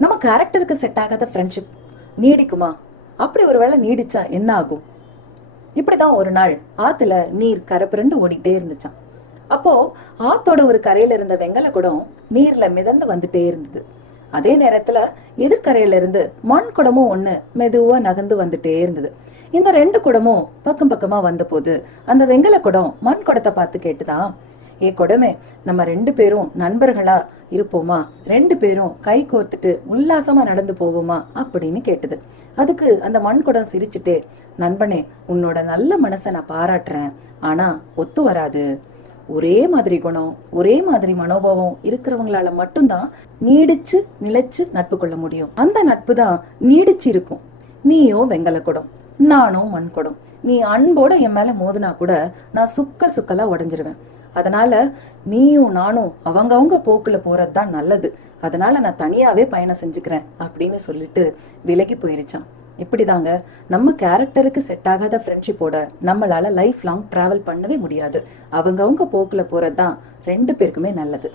நம்ம கேரக்டருக்கு செட் ஆகாத ஃப்ரெண்ட்ஷிப் நீடிக்குமா? அப்படி ஒருவேளை நீடிச்சா என்ன ஆகும்? இப்படிதான் ஒரு நாள் ஆத்துல நீர் கரை புரண்டு ஓடிட்டே இருந்துச்சான். அப்போ ஆத்தோட ஒரு கரையில இருந்த வெங்கல குடம் நீர்ல மிதந்து வந்துட்டே இருந்தது. அதே நேரத்துல எதிர்கரையில இருந்து மண் குடமும் ஒண்ணு மெதுவா நகர்ந்து வந்துட்டே இருந்தது. இந்த ரெண்டு குடமும் பக்கம் பக்கமா வந்த போது அந்த வெங்கல குடம் மண் குடத்தை பார்த்து கேட்டுதான், ஏ குடமே, நம்ம ரெண்டு பேரும் நண்பர்களா இருப்போமா? ரெண்டு பேரும் கை கோர்த்துட்டு உல்லாசமா நடந்து போவோமா அப்படின்னு கேட்டது. அதுக்கு அந்த மண் குடம் சிரிச்சுட்டே, நண்பனே, உன்னோட நல்ல மனசை நான் பாராட்டுறேன், ஆனா ஒத்து வராது. ஒரே மாதிரி குணம், ஒரே மாதிரி மனோபாவம் இருக்கிறவங்களால மட்டும்தான் நீடிச்சு நிலைச்சு நட்பு கொள்ள முடியும். அந்த நட்பு தான் நீடிச்சு இருக்கும். நீயோ வெங்கல குடம், நானும் மண் குடம். நீ அன்போட என் மேல மோதினா கூட நான் சுக்கலா உடைஞ்சிருவேன். அதனால நீயும் நானும் அவங்கவுங்க போக்குல போறதுதான் நல்லது. அதனால நான் தனியாவே பயணம் செஞ்சுக்கிறேன் அப்படின்னு சொல்லிட்டு விலகி போயிருச்சான். இப்படிதாங்க நம்ம கேரக்டருக்கு செட் ஆகாத ஃப்ரெண்ட்ஷிப்போட நம்மளால லைஃப் லாங் டிராவல் பண்ணவே முடியாது. அவங்கவுங்க போக்குல போறதுதான் ரெண்டு பேருக்குமே நல்லது.